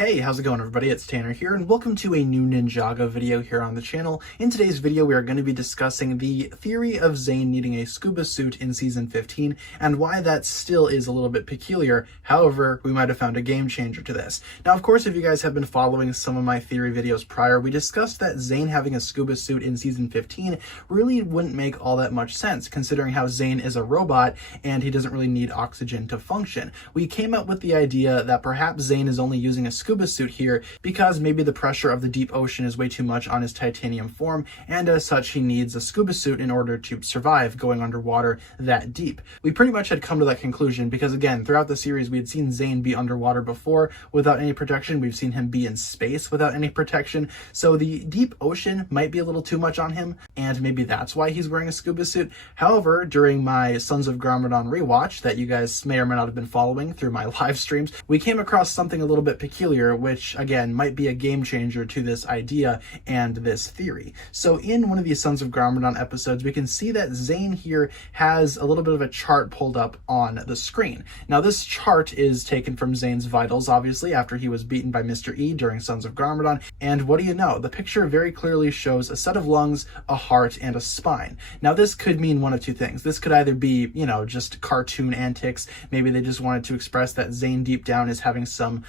Hey, how's it going everybody? It's Tanner here and welcome to a new Ninjago video here on the channel. In today's video we are going to be discussing the theory of Zane needing a scuba suit in season 15 and why that still is a little bit peculiar. However, we might have found a game changer to this. Now of course, if you guys have been following some of my theory videos prior, we discussed that Zane having a scuba suit in season 15 really wouldn't make all that much sense considering how Zane is a robot and he doesn't really need oxygen to function. We came up with the idea that perhaps Zane is only using a scuba suit here because maybe the pressure of the deep ocean is way too much on his titanium form, and as such he needs a scuba suit in order to survive going underwater that deep. We pretty much had come to that conclusion because again, throughout the series we had seen Zane be underwater before without any protection. We've seen him be in space without any protection, so the deep ocean might be a little too much on him and maybe that's why he's wearing a scuba suit. However, during my Sons of Garmadon rewatch that you guys may or may not have been following through my live streams, we came across something a little bit peculiar, which again might be a game changer to this idea and this theory. So in one of these Sons of Garmadon episodes, we can see that Zane here has a little bit of a chart pulled up on the screen. Now this chart is taken from Zane's vitals, obviously, after he was beaten by Mr. E during Sons of Garmadon, and what do you know? The picture very clearly shows a set of lungs, a heart, and a spine. Now this could mean one of two things. This could either be, you know, just cartoon antics. Maybe they just wanted to express that Zane deep down is having some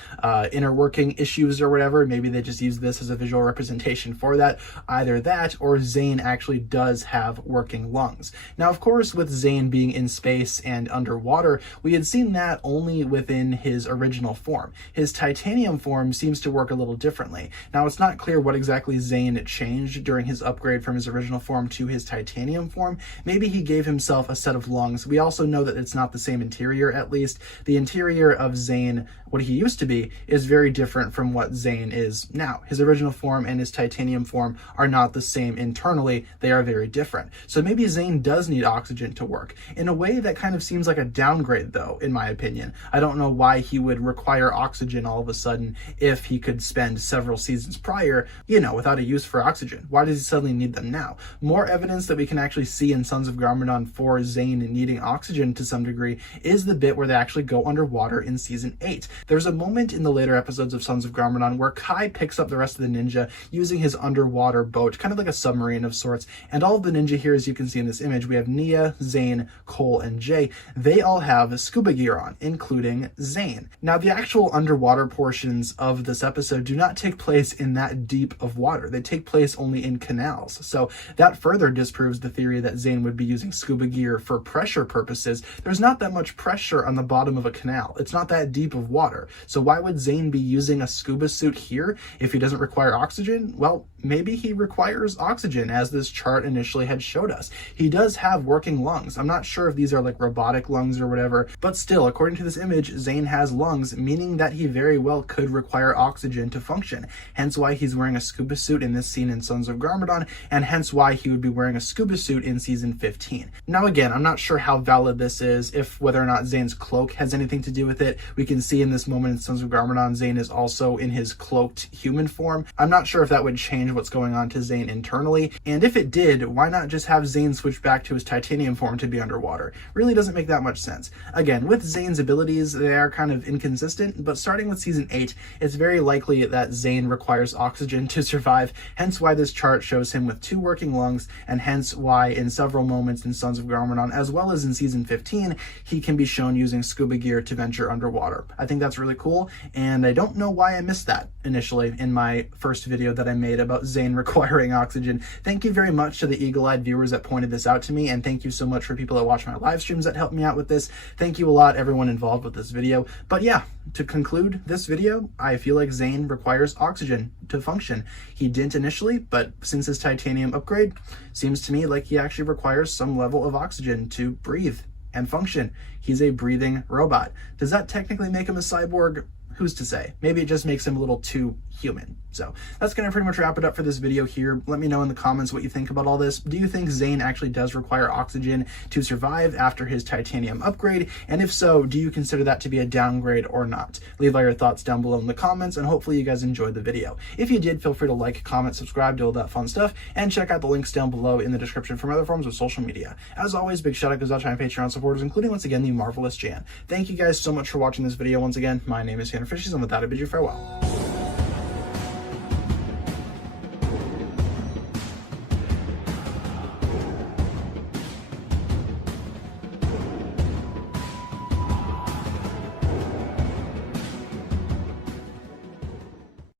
inner working issues or whatever. Maybe they just use this as a visual representation for that. Either that or Zane actually does have working lungs. Now of course, with Zane being in space and underwater, we had seen that only within his original form. His titanium form seems to work a little differently. Now it's not clear what exactly Zane changed during his upgrade from his original form to his titanium form. Maybe he gave himself a set of lungs. We also know that it's not the same interior, at least. The interior of Zane, what he used to be, is very different from what Zane is now. His original form and his titanium form are not the same internally. They are very different. So maybe Zane does need oxygen to work. In a way that kind of seems like a downgrade though, in my opinion. I don't know why he would require oxygen all of a sudden if he could spend several seasons prior, you know, without a use for oxygen. Why does he suddenly need them now? More evidence that we can actually see in Sons of Garmadon for Zane needing oxygen to some degree is the bit where they actually go underwater in season 8. There's a moment in the later episodes of Sons of Garmadon where Kai picks up the rest of the ninja using his underwater boat, kind of like a submarine of sorts, and all of the ninja here, as you can see in this image, we have Nia, Zane, Cole, and Jay. They all have scuba gear on, including Zane. Now the actual underwater portions of this episode do not take place in that deep of water. They take place only in canals, so that further disproves the theory that Zane would be using scuba gear for pressure purposes. There's not that much pressure on the bottom of a canal. It's not that deep of water. So why would Zane be using a scuba suit here if he doesn't require oxygen? Well, maybe he requires oxygen, as this chart initially had showed us. He does have working lungs. I'm not sure if these are like robotic lungs or whatever, but still, according to this image, Zane has lungs, meaning that he very well could require oxygen to function. Hence why he's wearing a scuba suit in this scene in Sons of Garmadon, and hence why he would be wearing a scuba suit in season 15. Now again, I'm not sure how valid this is, if whether or not Zane's cloak has anything to do with it. We can see in this moment in Sons of Garmadon, Zane is also in his cloaked human form. I'm not sure if that would change what's going on to Zane internally, and if it did, why not just have Zane switch back to his titanium form to be underwater? Really doesn't make that much sense. Again, with Zane's abilities, they are kind of inconsistent, but starting with season 8, it's very likely that Zane requires oxygen to survive, hence why this chart shows him with 2 working lungs, and hence why in several moments in Sons of Garmadon, as well as in season 15, he can be shown using scuba gear to venture underwater. I think that's really cool, and I don't know why I missed that initially in my first video that I made about Zane requiring oxygen. Thank you very much to the eagle-eyed viewers that pointed this out to me, and thank you so much for people that watch my live streams that helped me out with this. Thank you a lot, everyone involved with this video. But yeah, to conclude this video, I feel like Zane requires oxygen to function. He didn't initially, but since his titanium upgrade, seems to me like he actually requires some level of oxygen to breathe and function. He's a breathing robot. Does that technically make him a cyborg? Who's to say? Maybe it just makes him a little too human. So that's going to pretty much wrap it up for this video here. Let me know in the comments what you think about all this. Do you think Zane actually does require oxygen to survive after his titanium upgrade? And if so, do you consider that to be a downgrade or not? Leave all your thoughts down below in the comments, and hopefully you guys enjoyed the video. If you did, feel free to like, comment, subscribe, do all that fun stuff, and check out the links down below in the description for my other forms of social media. As always, big shout out goes out to my Patreon supporters, including once again the marvelous Jan. Thank you guys so much for watching this video once again. My name is TannerFishies, and with that I bid you farewell.